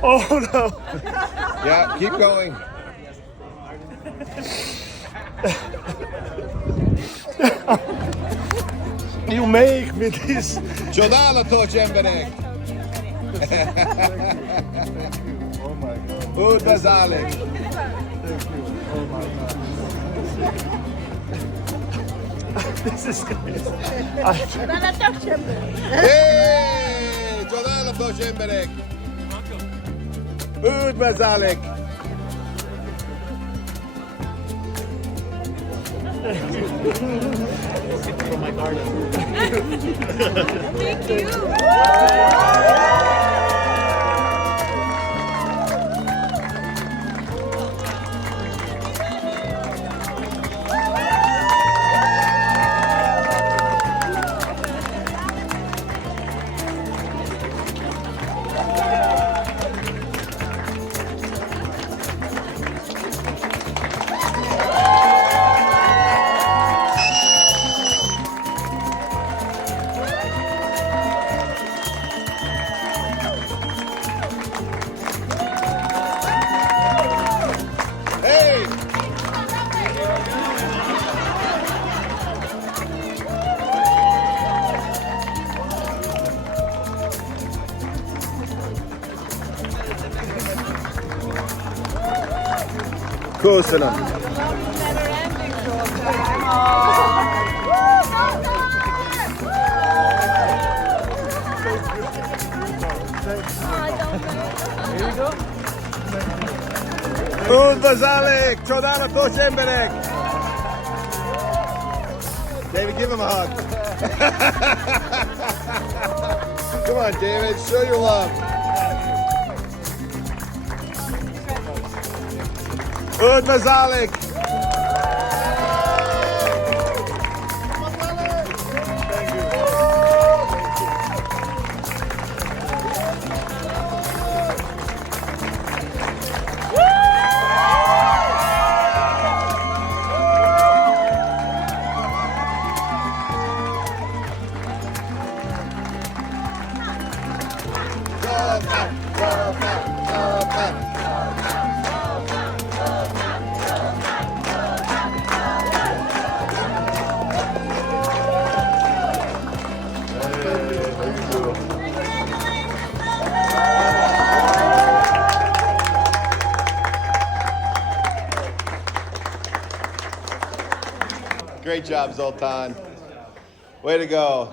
Oh no. Yeah, keep going. You make me this. Csodálatos emberek! Oh my god. Üdvözlök! This is great. Hey! Csodálatos emberek! Üdvözlök! From my garden. Thank you. Hey! Köszönöm. Never ending, Zoltan. Here you go. Üdvözlök! Csodálatos emberek! David, give him a hug. Come on, David, show your love. Üdvözlök! Zoltan, Zoltan, Zoltan. Great job, Zoltan. Way to go.